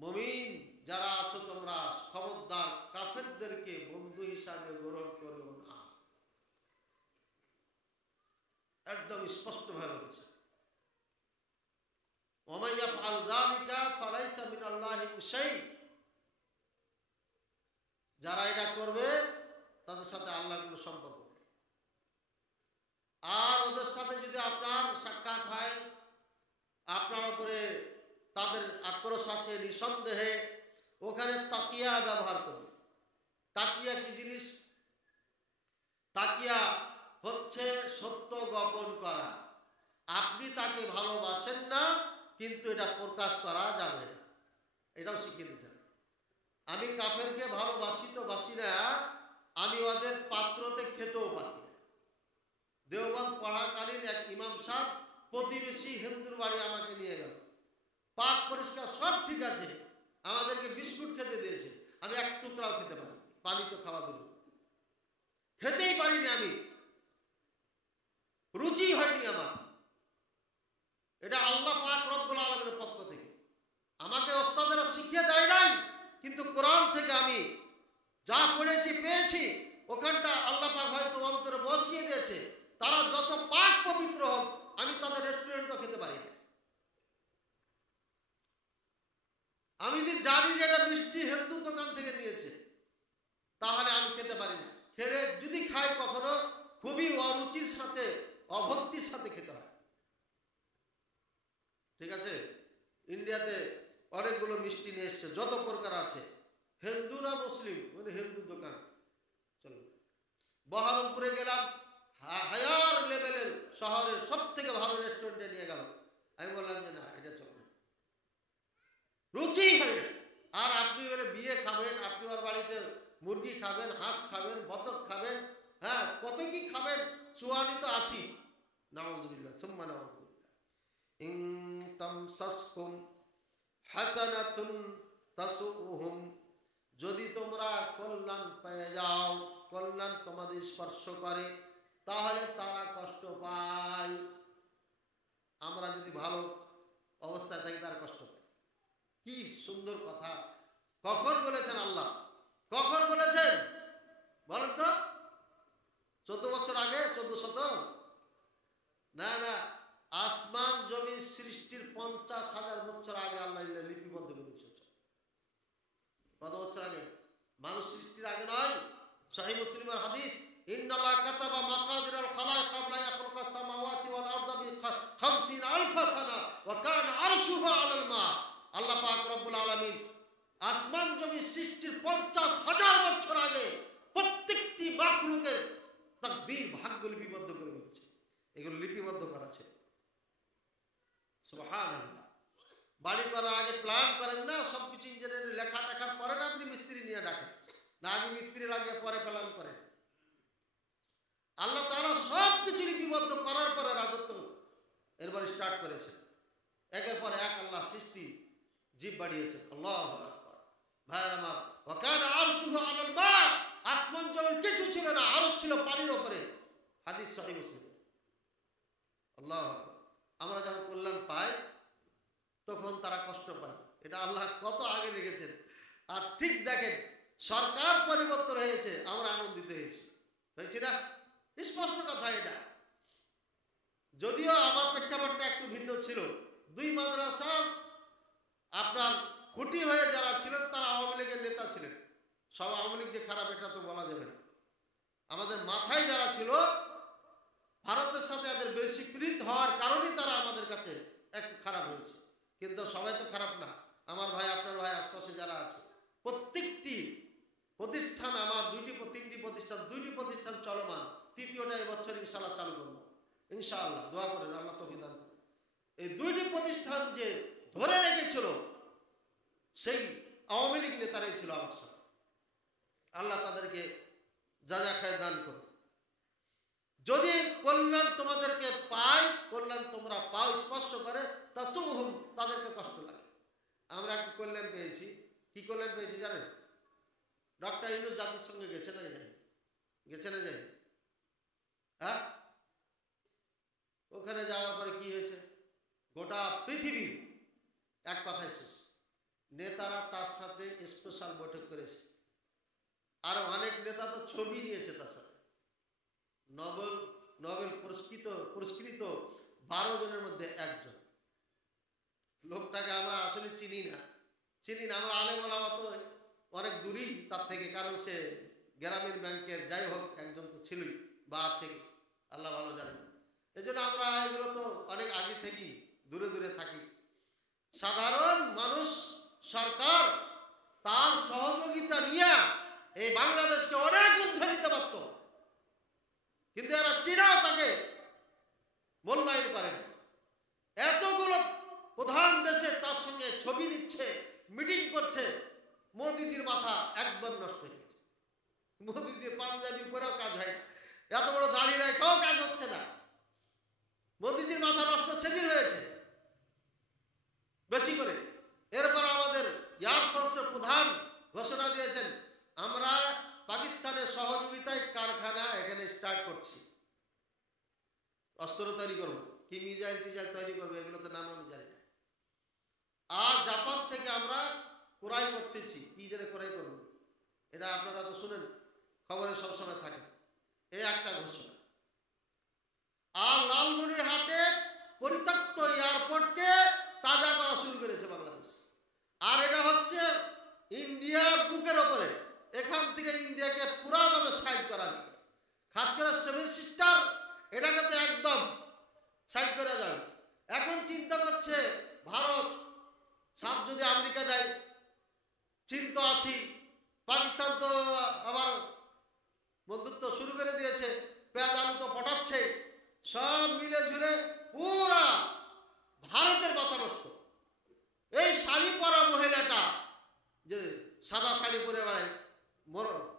মুমিন যারা আছো তোমরা খবরদার কাফেরদেরকে বন্ধু হিসাবে গ্রহণ করো না। একদম স্পষ্ট ভাবে বলেছে, ওয়া মান ইয়াফআল যালিকা ফালাইসা মিনাল্লাহি শাই। যারা এটা করবে তাদের সাথে আল্লাহর কোনো সম্পর্ক নেই। আর ওদের সাথে যদি আপনার সাক্ষাৎ হয়, আপনার উপরে তাদের আক্রোশ আছে, নিঃসন্দেহে ওখানে তাকিয়া ব্যবহার করবে। তাকিয়া কি জিনিস? তাকিয়া হচ্ছে সত্য গোপন করা। আপনি তাকে ভালোবাসেন না, কিন্তু এটা প্রকাশ করা যাবে না, এটাও শিখিয়ে দিয়েছেন। আমি কাফেরকে ভালোবাসি তো বাসি না, আমি ওদের পাত্রতে খেতেও পারি না। দেওবন্দ পড়াকালীন এক ইমাম সাহেব প্রতিবেশী হিন্দুর বাড়ি আমাকে নিয়ে গেল। পাক পরিষ্কার সব ঠিক আছে, আমাদেরকে বিস্কুট খেতে দিয়েছে, আমি এক টুকরাও খেতে পারি, পানি তো খাওয়া দূর, খেতেই পারিনি, আমি রুচি হয়নি আমার। এটা আল্লাহ পাক রব্বুল আলামিনের পক্ষ থেকে আমাকে ওস্তাদেরা শিখিয়ে দেয় নাই, কিন্তু কোরআন থেকে আমি যা পড়েছি পেয়েছি, ওখানটা আল্লাহ পাক হয়তো অন্তরে বসিয়ে দিয়েছে। তারা যত পাক পবিত্র হোক, আমি তাদের রেস্টুরেন্টও খেতে পারি না। আমি যদি জানি যে এটা মিষ্টি হিন্দু দোকান থেকে নিয়েছে, তাহলে আমি খেতে পারি না। খেলে যদি খাই কখনো খুবই অরুচির সাথে, অভক্তির সাথে খেতে হয়। ঠিক আছে, ইন্ডিয়াতে অনেকগুলো মিষ্টি নিয়ে এসছে, যত প্রকার আছে, হিন্দু না মুসলিম, মানে হিন্দু দোকান। চলো বহরমপুরে গেলাম, হায়ার লেভেলের শহরের সব থেকে ভালো রেস্টুরেন্টে নিয়ে গেল। আমি বললাম যে না, এটা চলবে, রুচি হয় না। আর আপনি বলে বিয়ে খাবেন, আপনি ওর বাড়িতে মুরগি খাবেন, হাঁস খাবেন, বতক খাবেন, হ্যাঁ কত কি খাবেন, চুয়ানি তো আছি। নাউযুবিল্লাহ সুম্মা নাউযুবিল্লাহ। ইন তামসাসকুম হাসানাতুন তাসুহুম, যদি তোমরা কল্যাণ পেয়ে যাও, কল্যাণ তোমাদের স্পর্শ করে, তাহলে তারা কষ্ট পায়। আমরা যদি ভালো অবস্থায় থাকি, তারা কষ্ট পায়। কি সুন্দর কথা! কখন বলেছেন আল্লাহ? কখন বলেছেন বলেন তো? 14 বছর আগে? 1400? না না, আসমান জমিন সৃষ্টির 50,000 বছর আগে আল্লাহ লিপিবদ্ধ করেছে। কত বছর আগে? মানুষ সৃষ্টির আগে নয়। সহিহ মুসলিমের হাদিস, ইন্নাল্লাহ কাতাবা মাকাদিরাল খালাইক ক্বাবলা ইয়াখলুকাস সামাওয়াতি ওয়াল আরদা বি 50,000 সানা ওয়া কানা আরশুহু আলাল মা। আল্লাহ পাক রব্বুল আলামিন আসমান জমিন সৃষ্টির 50,000 বছর আগে প্রত্যেকটি মাখলুকের তাকদীর ভাগ্য লিপিবদ্ধ করে রেখেছে। এগুলো লিপিবদ্ধ করা আছে। সুবহানাল্লাহ। বাড়ি করার আগে প্ল্যান করেন না, সবকিছু ইঞ্জিনিয়ারের লেখা টেখার পরে না আপনি মিস্ত্রি নিয়ে ডাকেন না, আগে মিস্ত্রি লাগিয়ে পরে প্ল্যান করেন। আল্লাহ তাআলা সবকিছু লিপিবদ্ধ করার পরে রাজত্ব এরপর স্টার্ট করেছেন। একের পর এক আল্লাহ সৃষ্টি জীব বাড়িয়েছেন। আল্লাহু আকবার। ভাই আমার, ওয়া কানা আরশুহু আলাল মা, আসমান জমিন কিছু ছিল না, আরশ ছিল পানির উপরে। হাদিস সহিহ মুসলিম। আল্লাহু আকবার। আমরা যখন কল্যাণ পাই তখন তারা কষ্ট পায়, এটা আল্লাহ কত আগে লিখেছেন। আর ঠিক দেখেন, সরকার পরিবর্তন হয়েছে, আমরা আনন্দিত হয়েছি, হয়েছি না? স্পষ্ট কথা এটা। যদিও আমার প্রেক্ষাপটটা একটু ভিন্ন ছিল। 2 মাদ্রাসা আপনার খুঁটি হয়ে যারা ছিলেন, তারা আওয়ামী লীগের নেতা ছিলেন। সব আওয়ামী লীগ যে খারাপ এটা তো বলা যাবে না। আমাদের মাথায় যারা ছিল, ভারতের সাথে এদের বেশি প্রীত হওয়ার কারণেই তারা আমাদের কাছে একটু খারাপ হয়েছে। কিন্তু সবাই তো খারাপ না। আমার ভাই, আপনার ভাই, আশপাশে যারা আছে, প্রত্যেকটি প্রতিষ্ঠান, আমার 2টি 3টি প্রতিষ্ঠান, 2টি প্রতিষ্ঠান চলমান, 3য়টা এবছর ইনশাআল্লাহ চালু করব ইনশাআল্লাহ। দোয়া করেন, আল্লাহ তৌফিক দান করেন। এই 2টি প্রতিষ্ঠান যে ধরে রেখেছিল, সেই আওয়ামী লীগ নেতারাই ছিল আমার সাথে। আল্লাহ তাদেরকে যা যা খায় দান করুন। যদি কল্যাণ তোমাদেরকে পায়, কল্যাণ তোমরা পাও, স্পর্শ করে, তাসুহুম, তাদেরকে কষ্ট লাগে। আমরা একটু কল্যাণ পেয়েছি। কি কল্যাণ পেয়েছি জানেন? ডক্টর ইউনূস জাতিসংঘে গেছে না যায়নি? গেছে না যায়নি? হ্যাঁ, ওখানে যাওয়ার পরে কি হয়েছে? গোটা পৃথিবী এক কথায় শেষ। নেতারা তার সাথে স্পেশাল বৈঠক করেছে। আর অনেক নেতা তো ছবি নিয়েছে তার সাথে। নোবেল নোবেল পুরস্কৃত 12 জনের মধ্যে একজন। লোকটাকে আমরা আসলে চিনি না। আমরা আলেম ওলামা তো অনেক দূরই তার থেকে, কারণ সে গ্রামীণ ব্যাংকের যাই হোক একজন তো ছিলই বা আছে, আল্লাহ ভালো জানেন। এই জন্য আমরা এগুলো তো অনেক আগে থেকেই দূরে দূরে থাকি। সাধারণ মানুষ, সরকার তার সহযোগিতা নিয়ে এই বাংলাদেশকে অনেক ঊর্ধ্বে নিতে পারত, কিন্তু এরা চীনাও তাকে মূল্যায়ন করে না। এতগুলো প্রধান দেশে তার সঙ্গে ছবি দিচ্ছে, মিটিং করছে, মোদিজির মাথা একবার নষ্ট হয়ে গেছে। মোদিজির পাঞ্জাবি পরেও কাজ হয় না, এত বড় দাঁড়িয়ে রেখেও কাজ হচ্ছে না। মোদিজির মাথা নষ্ট সেদিন হয়েছে বেশি করে। এরপর আমাদের এয়ারফোর্সের প্রধান ঘোষণা দিয়েছেন, আমরা পাকিস্তানের সহযোগিতায় কারখানা এখানে স্টার্ট করছি, অস্ত্র তৈরি করবো, কি মিসাইল টিজাইল তৈরি করবো, এগুলোতে নাম আমি জানি না। আর জাপান থেকে আমরা ক্রয় করতেছি, কি জন্য ক্রয় করবো, এটা আপনারা তো শুনেন, খবরে সবসময় থাকে। এই একটা ঘোষণা। আর লালমনিরহাটে পরিত্যক্ত এয়ারপোর্টকে তাজা করা শুরু করেছে বাংলাদেশ। আর এটা হচ্ছে ইন্ডিয়ার বুকের ওপরে, এখান থেকে ইন্ডিয়াকে পুরা দামে সাইজ করা যাবে। খাস করে 7 সিস্টার, এটাকে তো একদম সাইজ করা যাবে। এখন চিন্তা করছে ভারত, সাপ যদি আমেরিকা যায়, চীন তো আছি, পাকিস্তান তো আবার বন্ধুত্ব শুরু করে দিয়েছে, পেঁয়াজ আলু তো পটাচ্ছে, সব মিলে ঝুলে পুরা ভারতের মাথা নষ্ট। এই শাড়ি পরা মহিলাটা যে সাদা শাড়ি পরে বেড়ায়,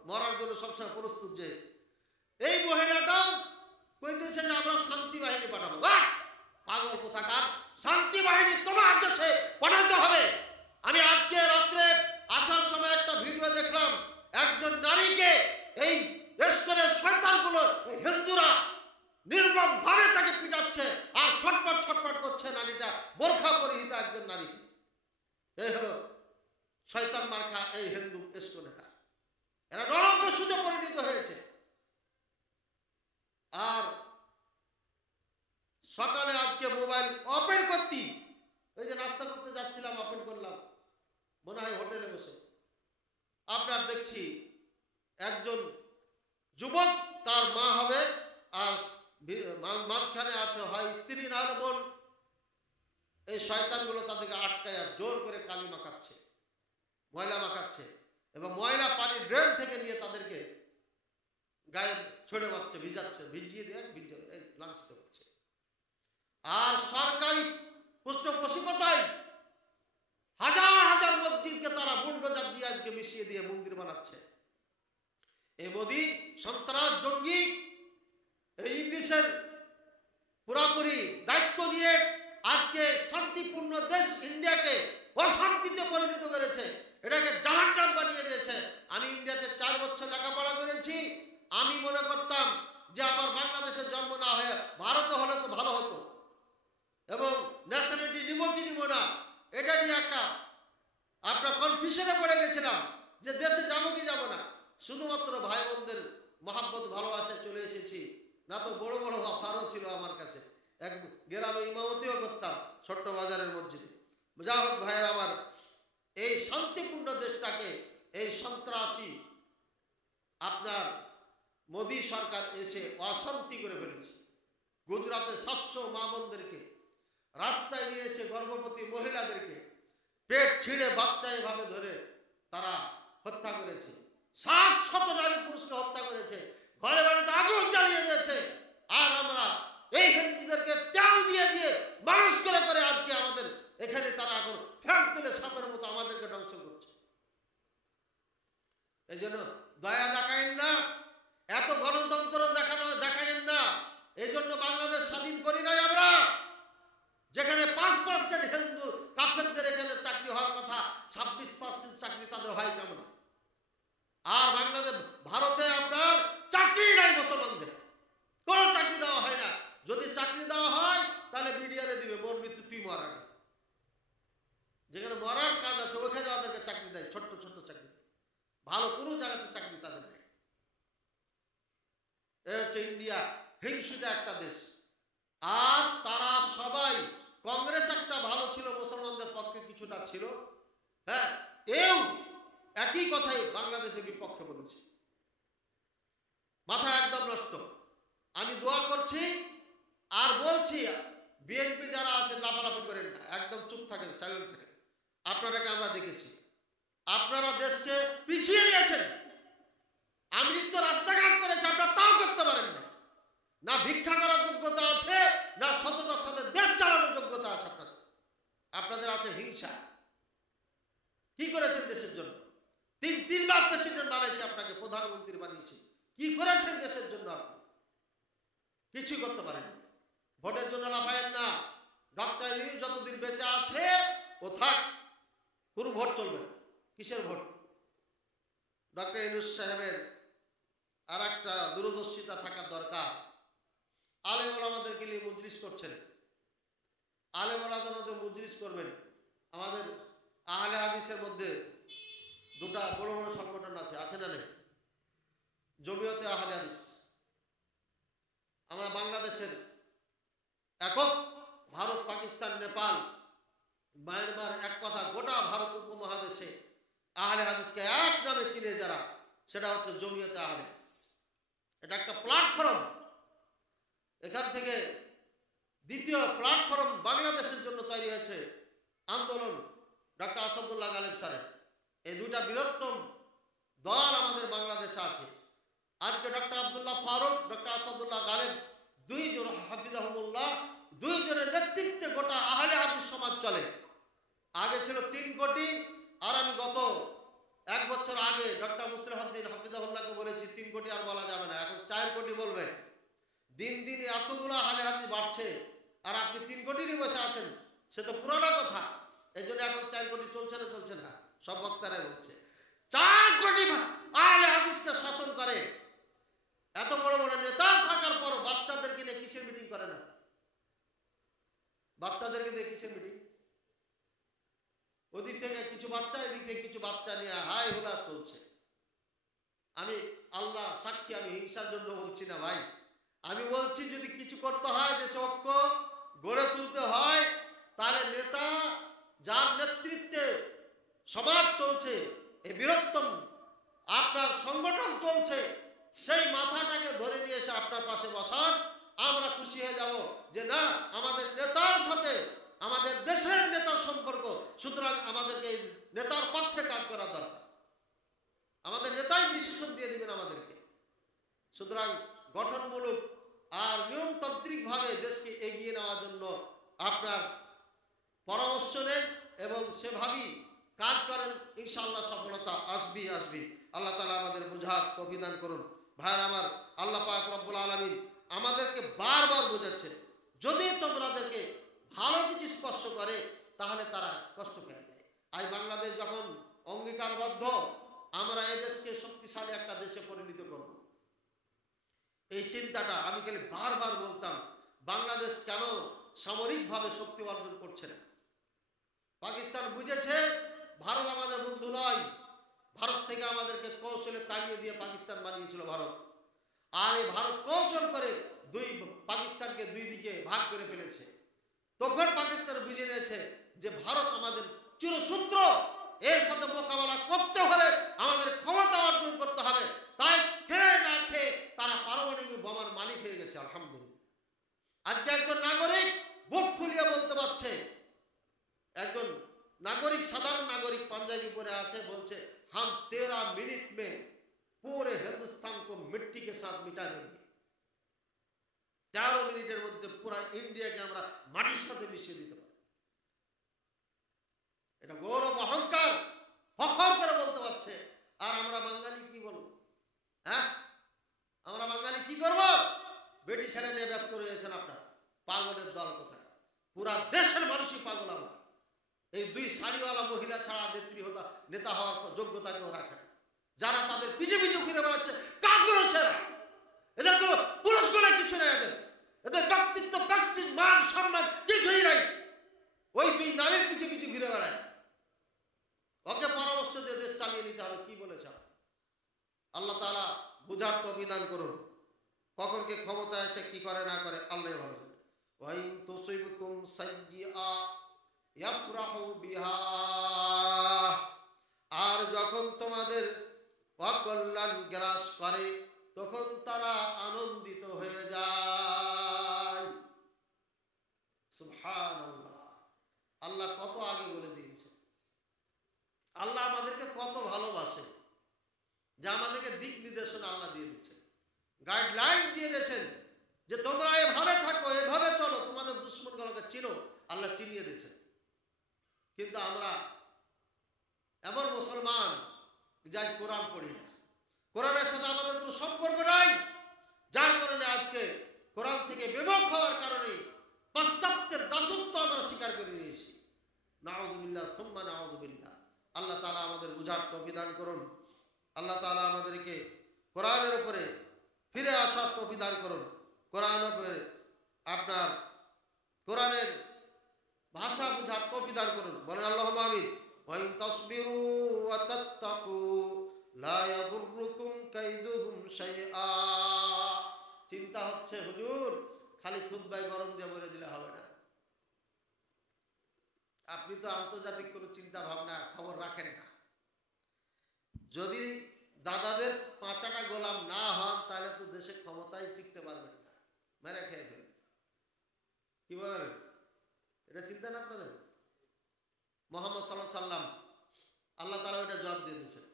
মরার জন্য সবসময় প্রস্তুত, যে এই মহিলাটাও কইতেছে যে আমরা শান্তি বাহিনী পাঠাবো। পাগল কোথাকার, শান্তি বাহিনী তোমার দেশে পাঠাতে হবে। আমি আজকে রাত্রে আসার সময় একটা ভিডিও দেখলাম, একজন নারীকে এই দেশের শয়তানগুলো, হিন্দুরা নির্মম ভাবে তাকে পিটাচ্ছে আর ছটপট করছে নারীটা, বোরখা পরিহিত একজন নারীকে। এই হলো শয়তান মার্কা এই হিন্দু এসকনেটা, এরা নরপশুতে পরিণত হয়েছে। আর সকালে আজকে মোবাইল ওপেন করতে, ওই যে নাস্তা করতে যাচ্ছিলাম, ওপেন করলাম, মনে হয় হোটেলে বসে, আপনার দেখছি একজন যুবক, তার মা হবে, আর মাঝখানে আছে হয় স্ত্রী না হলে বোন। এই শয়তানগুলো তাদেরকে আটকায় আর জোর করে কালি মাখাচ্ছে, ময়লা মাখাচ্ছে, এবং ময়লা পানি ড্রেন থেকে নিয়ে তাদেরকে গায়ে ছড়ে মারছে, ভিজাচ্ছে, ভিজিয়ে দিয়ে লাঞ্ছিত করছে। আর সরকারি পৃষ্ঠপোষকতায় হাজার হাজার মসজিদকে তারা বুলডোজার দিয়ে আজকে মিশিয়ে দিয়ে মন্দির বানাচ্ছে। এই মোদি সন্ত্রাস জঙ্গি এই ইংলিশের পুরাপুরি দায়িত্ব নিয়ে আজকে শান্তিপূর্ণ দেশ ইন্ডিয়াকে অশান্তিতে পরিণত করেছে, এটাকে জাহান্নাম বানিয়ে দিয়েছে। আমি ইন্ডিয়াতে 4 বছর লেখাপড়া করেছি। আমি মনে করতাম যে আমার বাংলাদেশের জন্ম না হয়ে ভারতে হলে তো ভালো হতো, এবং ন্যাশনালিটি নিব কি নিব না, এটা নিয়ে একটা আপনার কনফিউশনে পড়ে গেছিলাম যে দেশে যাবো কি যাবো না। শুধুমাত্র ভাই বোনদের মহাব্বত ভালোবাসা চলে এসেছি, না তো বড় বড় অফারও ছিল আমার কাছে। এক গ্রামে ইমামতিও করতাম ছোট্ট বাজারের মসজিদে। যা হোক ভাইয়ের আমার, এই শান্তিপূর্ণ দেশটাকে এই সন্ত্রাসী আপনার মোদী সরকার এসে অশান্তি করে ফেলেছে। গুজরাতে 700 মা বোনদেরকে রাস্তায় নিয়ে এসে গর্ভবতী মহিলাদেরকে পেট ছিঁড়ে বাচ্চা এভাবে ধরে তারা হত্যা করেছে। 700 নারী পুরুষকে হত্যা করেছে, ঘরে বাড়িতে আগুন জ্বালিয়ে দিয়েছে। আর আমরা এই হিন্দুদেরকে তেল দিয়ে দিয়ে মানুষ করে করে আজকে আমাদের এখানে তারা এখন ফ্যান তুলে সাপের মতো আমাদেরকে ধ্বংস করছে। এই জন্য দয়া দেখায়েন না, এত গণতন্ত্র দেখায়েন না। এই জন্য বাংলাদেশ স্বাধীন করি নাই আমরা, যেখানে 5% হিন্দু কাফেরদের এখানে চাকরি হওয়ার কথা, 26% চাকরি তাদের হয় কেমন। আর বাংলাদেশ ভারতে আপনার চাকরি নাই, মুসলমানদের কোনো চাকরি দেওয়া হয় না। যদি চাকরি দেওয়া হয় তাহলে বিডিআরে দিবে, মোর মৃত্যু তুই মর আগে। যেখানে মরার কাজ আছে ওখানে হিংসুটা একটা দেশ। আর তারা সবাই, কংগ্রেস একটা ভালো ছিল, মুসলমানদের পক্ষে কিছুটা ছিল, হ্যাঁ, এও একই কথাই বাংলাদেশের বিপক্ষে বলেছে। মাথা একদম নষ্ট। আমি দোয়া করছি আর বলছি, বিএনপি যারা আছেন লাফালাফি করেন না, একদম চুপ থাকেন, সাইলেন্ট থাকেন। আপনারাকে আমরা দেখেছি, আপনারা দেশকে পিছিয়ে দিয়েছেন। আমৃত্য রাস্তাঘাট করেছে, আপনারা তাও করতে পারেন না। না ভিক্ষা করার যোগ্যতা আছে, না সততার সাথে দেশ চালানোর যোগ্যতা আছে আপনাদের। আপনাদের আছে হিংসা। কি করেছেন দেশের জন্য? তিনবার প্রেসিডেন্ট বানিয়েছে আপনাকে, প্রধানমন্ত্রী বানিয়েছে। কি করেছেন দেশের জন্য? আপনি কিছুই করতে পারেন না। ভোটের জন্য লাফায়েন না। ডক্টর ইউনূস যতদিন বেঁচে আছে ও থাক, কোনো ভোট চলবে না। কিসের ভোট? ডক্টর ইউনূস সাহেবের আর একটা দূরদর্শিতা থাকার দরকার। আলেম ওলামাদেরকে নিয়ে মজলিস করছেন, আলেম ওলামাদের মধ্যে মজলিস করবেন। আমাদের আহলে হাদিসের মধ্যে দুটা বড় বড় সংগঠন আছে না নেই? জমিয়তে আহলে হাদিস। আমরা বাংলাদেশের একক, ভারত, পাকিস্তান, নেপাল, মায়ানমার, এক কথা গোটা ভারত উপমহাদেশে আহলে হাদিসকে এক নামে চিনে যারা, সেটা হচ্ছে জমিয়তে আহলে হাদিস। এটা একটা প্ল্যাটফর্ম। এখান থেকে দ্বিতীয় প্ল্যাটফর্ম বাংলাদেশের জন্য তৈরি হয়েছে আন্দোলন ডক্টর আসাদুল্লাহ গালেব স্যারের। এই দুইটা বৃহত্তম দল আমাদের বাংলাদেশে আছে। আজকে ডক্টর আব্দুল্লাহ ফারুক, ডক্টর আসাদুল্লাহ গালেব, দুইজন হাফিজাহুল্লাহ, দুইজনের নেতৃত্বে গোটা আহলে হাদিস সমাজ চলে। আগে ছিল 3 কোটি, আর আমি গত 1 বছর আগে ডক্টর মুসলিহউদ্দিন হাফিজাহুল্লাহকে বলেছি 3 কোটি আর বলা যাবে না, এখন 4 কোটি বলবেন। দিন দিন এতগুলো আহলে হাদিস বাড়ছে, আর আপনি 3 কোটিরই বসে আছেন, সে তো পুরানো কথা। এই জন্য এখন 4 কোটি চলছে না, সব বক্তারাই বলছে 4 কোটি আহলে হাদিসকে শাসন করে। এত বড় বড় নেতা থাকার পর বাচ্চাদেরকে নিয়ে কিসের মিটিং করে না? বাচ্চাদেরকে দিয়ে কিসের মিটিং? ওদিক থেকে কিছু বাচ্চা, এদিক থেকে কিছু বাচ্চা নিয়ে হাই হোলা চলছে। আমি আল্লাহ সাক্ষী, আমি হিংসার জন্য বলছি না ভাই। আমি বলছি যদি কিছু করতে হয়, দেশে ঐক্য গড়ে তুলতে হয়, তাহলে নেতা যার নেতৃত্বে সমাজ চলছে, এই বৃহত্তম আপনার সংগঠন চলছে, সেই মাথাটাকে ধরে নিয়ে এসে আপনার পাশে বসান। আমরা খুশি হয়ে যাব যে না, আমাদের নেতার সাথে আমাদের দেশের নেতার সম্পর্ক, সুতরাং আমাদেরকে এই নেতার পক্ষে কাজ করার দরকার। আমাদের নেতাই ডিসিশন দিয়ে দিবেন আমাদেরকে। সুতরাং গঠনমূলক আর নিয়মতান্ত্রিকভাবে দেশকে এগিয়ে নেওয়ার জন্য আপনার পরামর্শ নেন এবং সেভাবেই কাজ করেন। ইনশাআল্লাহ সফলতা আসবেই। আল্লাহ তাআলা আমাদের বুঝার তৌফিক দান করুন। ভাইরা আমার, আল্লাহ পাক রব্বুল আলামিন আমাদেরকে বারবার বোঝাচ্ছেন, যদি তোমাদেরকে ভালো কিছু স্পর্শ করে তাহলে তারা কষ্ট পেয়ে যায়। আজ বাংলাদেশ যখন অঙ্গীকারবদ্ধ, আমরা এই দেশকে শক্তিশালী একটা দেশে পরিণত করব, এই চিন্তাটা আমি খালি বারবার বলতাম। বাংলাদেশ কেন সামরিকভাবে শক্তি অর্জন করছে না? পাকিস্তান বুঝেছে ভারত আমাদের বন্ধু নয়। ভারত থেকে আমাদেরকে কৌশলে তাড়িয়ে দিয়ে পাকিস্তান বানিয়েছিল ভারত। আর এই ভারত কৌশল করে পাকিস্তানকে 2 দিকে ভাগ করে ফেলেছে। তখন পাকিস্তান বুঝে নিয়েছে যে ভারত আমাদের চিরশত্রু, এর সাথে মোকাবেলা করতে হলে আমাদের ক্ষমতা অর্জন করতে হবে। তাই খেয়ে না খেয়ে তারা পারমাণবিক বোমার মালিক হয়ে গেছে। আলহামদুলিল্লাহ, আজকে একজন নাগরিক বুক ফুলিয়ে বলতে পারছে, একজন नागरिक साधारण नागरिक पंजाबी परे आछे बोलছে हम 13 मिनट में पूरे हिंदुस्तान को मिट्टी के साथ मिटा देंगे। 13 मिनिटेर मध्य पूरा इंडिया के আমরা মাটির সাথে মিশিয়ে দিতে পারি। এটা গৌরব অহংকার ফখর করে বলতে পারছে। আর আমরা বাঙালি কি বলবো? হ্যাঁ, আমরা বাঙালি কি করব? বেটি ছেলে নিয়ে ব্যস্ত রয়েছেন আপনারা, পাগলের দল কোথায়। পুরা দেশের মানুষই পাগল। আমরা এই দুই শাড়িওয়ালা মহিলা ছাড়া নেতা হওয়ার যোগ্যতা কেউ রাখে না। যারা তাদের পিছে পিছে ঘুরে বেড়াচ্ছে কাপুরুষ ছেড়া, এদের কোনো পুরস্কার কিছু নেই, এদের ব্যক্তিত্ব প্রেস্টিজ মান সম্মান কিছুই নাই। ওই দুই নারীর পিছে পিছে ঘুরে বেড়ায়। ওকে পরামর্শ দিয়ে দেশ চালিয়ে নিতে হবে। কি বলেছে আল্লাহ তাআলা বুঝার তৌফিক দান করুন। কখন কে ক্ষমতা এসে কি করে না করে আল্লাহ ভালো জানে। ওয়াইন তুসিবকুম সাইয়্যিআ ইয়াফরাহু বিহা, আর যখন তোমাদের অকল্যাণ গ্রাস করে তখন তারা আনন্দিত হয়ে যায়। সুবহানাল্লাহ, আল্লাহ কত আগে বলে দিয়েছে। আল্লাহ আমাদেরকে কত ভালোবাসে যে আমাদেরকে দিক নির্দেশনা আল্লাহ দিয়ে দিচ্ছেন, গাইডলাইন দিয়ে দিয়েছেন যে তোমরা এভাবে থাকো, এভাবে চলো, তোমাদের দুশ্মনগুলোকে চিনো, আল্লাহ চিনিয়ে দিয়েছেন। কিন্তু আমরা এমন মুসলমান যাই কোরআন পড়ি না, কোরআনের সাথে আমাদের কোনো সম্পর্ক নাই, যার কারণে আজকে কোরআন থেকে বিমুখ হওয়ার কারণে পাশ্চাত্যের দাসত্ব আমরা স্বীকার করে নিয়েছি। নাউযুবিল্লাহ সুম্মা নাউযুবিল্লাহ। আল্লাহ তাআলা আমাদের বুঝার তৌফিক দান করুন। আল্লাহ তাআলা আমাদেরকে কোরআনের উপরে ফিরে আসার তৌফিক দান করুন। কোরআনের উপরে আপনার কোরআনের ভাষা বুঝার তৌফিক দান করুন। বলেন আল্লাহুম্মা আমিন। ওয়া ইন তাসবিরু ওয়া তাত্তাকু লা ইয়াদুররুকুম কাইদুহুম শাইআ। চিন্তা হচ্ছে হুজুর খালি খুতবায় গরম দিয়ে বলে দিলে হবে না। আপনি তো আন্তর্জাতিক কোনো চিন্তা ভাবনা খবর রাখেন না। যদি দাদাদের পাঁচাটা গোলাম না হন তাহলে তো দেশে ক্ষমতায় টিকতে পারবেন না, মেরে খেয়ে ফেলবেন। কি বলেন? এটা চিন্তা না আপনাদের? মুহাম্মদ সাল্লাল্লাহু আলাইহি সাল্লাম আল্লাহ তাআলা এটা জবাব দিয়ে দিয়েছেন,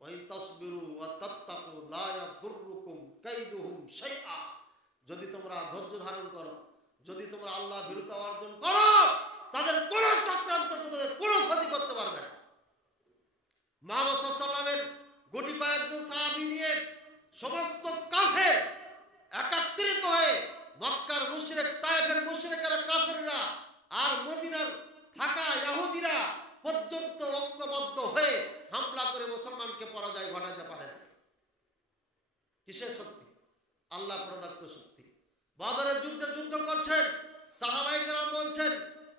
ওয়া ইন তাসবিরু ওয়া তাত্তাকু লা ইয়াদুররুকুম কাইদুহুম শাইআ। যদি তোমরা ধৈর্য ধারণ করো, যদি তোমরা আল্লাহ বিরুদ্ধে অর্জন করো, তাদের কোন চক্রান্ত তোমাদের কোন ক্ষতি করতে পারবে না। মুহাম্মদ সাল্লাল্লাহু আলাইহি সাল্লামের গুটি কয়েকজন সাহাবী নিয়ে সমস্ত কাফের একত্রিত হয়ে মক্কার মুশরিক, তায়েফের মুশরিকেরা, কাফেররা আর মদিনার থাকা ইহুদিরা পর্যন্ত ঐক্যবদ্ধ হয়ে হামলা করে মুসলমানকে পরাজয় ঘটাতে পারে না। কিসের শক্তি? আল্লাহ প্রদত্ত শক্তি। বদরের যুদ্ধে যুদ্ধ করছেন, সাহাবায়ে কেরাম বলছেন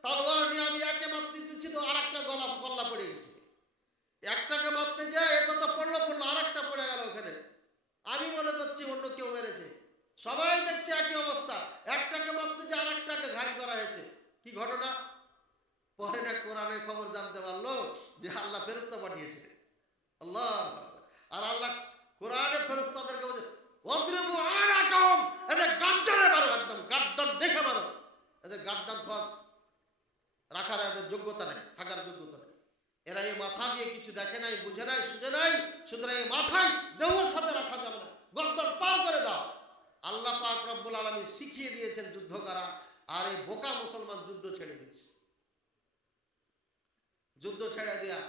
তলোয়ার নিয়ে আমি একে মারতে দিচ্ছি তো আরেকটা গলা পড়ে গেছে। একটাকে মারতে যায় এটা তো পড়লো আরেকটা পড়ে গেল ওখানে। আমি মনে করছি অন্য কেউ মেরেছে, সবাই দেখছে একই অবস্থা। একটাকে মারতে যায় আরেকটাকে ঘায়েল করা হয়েছে। কি ঘটনা? পরে না কোরআনের খবর জানতে পারলো যে আল্লাহ ফেরেশতা পাঠিয়েছিলেন। আল্লাহ, আর আল্লাহ কোরআনে ফেরেশতাদেরকে বলে ওয়াদরিবু আনাকাহুম, এদের গার্দানে মারো, একদম গার্দান দেখে মারো। এদের গার্দান রাখার এদের যোগ্যতা নেই, থাকার যোগ্যতা নেই। এরা এই মাথা দিয়ে কিছু দেখে নাই, বুঝে নাই, শুনে নাই, সুতরাং এই মাথায় দেহের সাথে রাখা যাবে না, গর্দান পার করে দাও। আল্লাহ পাক রব্বুল আলামিন শিখিয়ে দিয়েছেন যুদ্ধ করা, আর এই বোকা মুসলমান যুদ্ধ ছেড়ে দিয়েছে। যুদ্ধ ছেড়ে দেয়া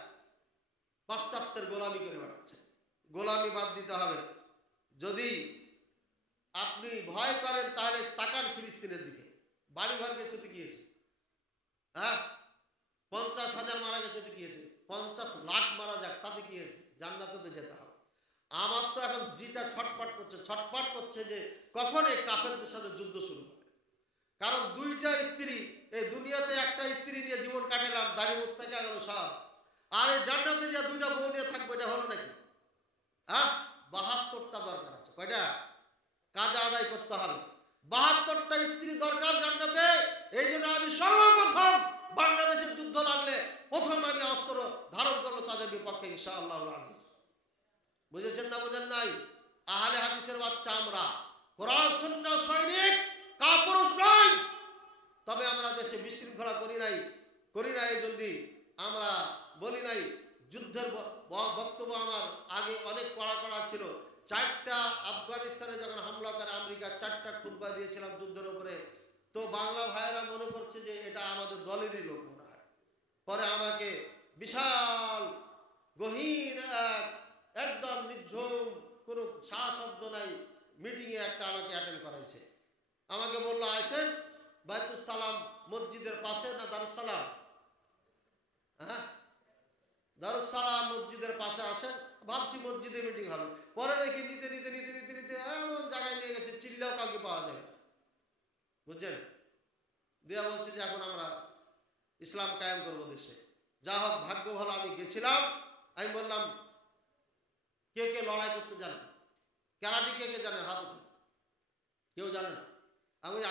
পাশ্চাত্যের গোলামি করে বেড়াচ্ছে। গোলামি বাদ দিতে হবে। যদি আপনি ভয় করেন তাহলে তাকান ফিলিস্তিনের দিকে, বাড়ি ঘর গেছে তো গিয়েছে, হ্যাঁ 50,000 মারা গেছে তো গিয়েছে, 50 লাখ মারা যাক তাতে গিয়েছে, জান্নাতে যেতে হবে। আমার তো এখন জিটা ছটপট করছে যে কখন এই কাফেরদের সাথে যুদ্ধ শুরু হবে। কারণ দুইটা স্ত্রী এই দুনিয়াতে, একটা স্ত্রী নিয়ে জীবন কাটালাম, দাড়ি মুখ পেকে গেল সব, আর এই জান্নাতে যে দুইটা বউ নিয়ে থাকবো এটা হলো নাকি? হ্যাঁ 72টা দরকার আছে। কয়টা? কাজা আদায় করতে হবে। 72টা স্ত্রী দরকার জান্নাতে। এই জন্য আমি সর্বপ্রথম বাংলাদেশের যুদ্ধ লাগলে প্রথম আমি অস্ত্র ধারণ করবো তাদের বিপক্ষে ইনশাআল্লাহুল আজিজ। বুঝেছেন না বুঝেন নাই? আহলে হাদিসের বাচ্চা আমরা, কোরআন সুন্নাহ সৈনিক, কাপুরুষ নয়। তবে আমরা দেশে বিশৃঙ্খলা করি নাই, এই জন্যই আমরা বলি নাই। যুদ্ধের বক্তব্য আমার আগে অনেক কড়া ছিল। 4টা আফগানিস্তানে যখন হামলা করে আমেরিকা, 4টা খুতবা দিয়েছিলাম যুদ্ধের উপরে। তো বাংলা ভাইয়েরা মনে করছে যে এটা আমাদের দলেরই লোক মনে হয়। পরে আমাকে বিশাল গহীন একদম নির্ঝুম, কোনো সাড়া শব্দ নাই মিটিংয়ে একটা আমাকে অ্যাটেন্ড করাইছে। আমাকে বললো আসেন বাইতুল সালাম মসজিদের পাশে না দারুস সালাম, হ্যাঁ দারুস সালাম মসজিদের পাশে আসেন। ভাবছি মসজিদে মিটিং হবে, পরে দেখি নিতে এমন জায়গায় নিয়ে গেছে চিল্লাও কাউকে পাওয়া যাবে না। বুঝছেন? দিয়া বলছে যে এখন আমরা ইসলাম কায়েম করবো দেশে। যা হোক ভাগ্য ভালো, আমি গেছিলাম। আমি বললাম কে কে লড়াই করতে জানেন, ক্যারাটি কে কে জানেন হাত উঠে। কেউ জানে না।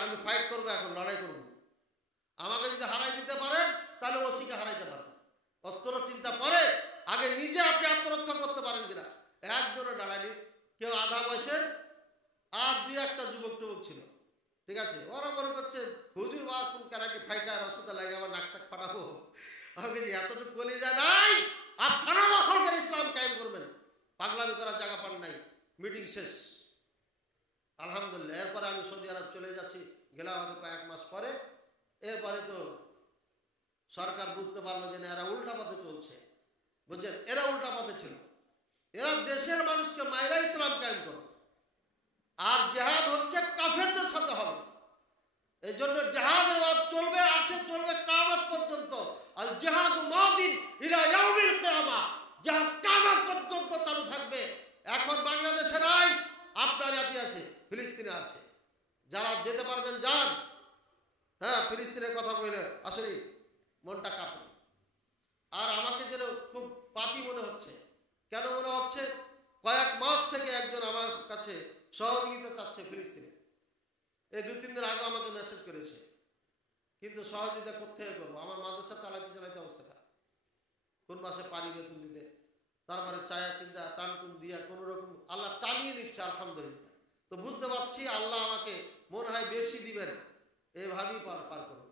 আমি ফাইট করবো, এখন লড়াই করবো। আমাকে যদি হারাই দিতে পারেন তাহলে ওসিকে হারাইতে পারবেন। অস্ত্র চিন্তা পরে, আগে নিজে আপনি আত্মরক্ষা করতে পারেন কিনা। একজনে দাঁড়ায়নি, কেউ আধা বয়সের আর দুই একটা যুবক টুবক ছিল, ঠিক আছে। ওরা মনে করছে হুজুর বা কোন ক্যারাটে ফাইটার, অসুবিধা লাগে আমার নাকটাক ফাটাবো। আমাকে যে এতটুকু কলিজা নাই, আর থানা দখল করে ইসলাম কায়েম করবেন, পাগলামি করার জায়গা পান নাই। মিটিং শেষ, আলহামদুলিল্লাহ। এরপরে আমি সৌদি আরব চলে যাচ্ছি, গেলাম হয়তো কয়েক মাস পরে। এরপরে তো সরকার বুঝতে পারলো যে না, এরা উল্টা পথে চলছে। বুঝছেন, এরা উল্টা পথে ছিল। এরা দেশের মানুষকে মাইরা ইসলাম কায়েম করবে, আর জেহাদ হচ্ছে কাফেরদের সাথে হবে। এই জন্য জেহাদের ওয়াজ চলবে, আছে, চলবে কিয়ামত পর্যন্ত। আর জেহাদ মাদিন ইলা ইয়াউমিল কিয়ামা, জেহাদ কিয়ামত পর্যন্ত চালু থাকবে। এখন বাংলাদেশে নাই, আপনার ইয়াতে আছে, ফিলিস্তিনে আছে। যারা যেতে পারবেন যান। হ্যাঁ, ফিলিস্তিনের কথা বলে আসলে মনটা কাঁপে। আর আমাকে যেন খুব পাপী মনে হচ্ছে। কেন মনে হচ্ছে? কয়েক মাস থেকে একজন আমার কাছে সহযোগিতা চাচ্ছে ফিলিস্তিনে। এই 2-3 দিন আগে আমাকে মেসেজ করেছে, কিন্তু সহযোগিতা করতে করবো। আমার মাদ্রাসা চালাইতে চালাইতে অবস্থা খারাপ, কোন মাসে পারি বেতন দিতে, তারপরে চায়া চিন্তা টানটুন দিয়া কোনো রকম আল্লাহ চালিয়ে নিচ্ছে, আলহামদুলিল্লাহ। তো বুঝতে পারছি আল্লাহ আমাকে মনে হয় বেশি দিবে না, এভাবেই পার করবো।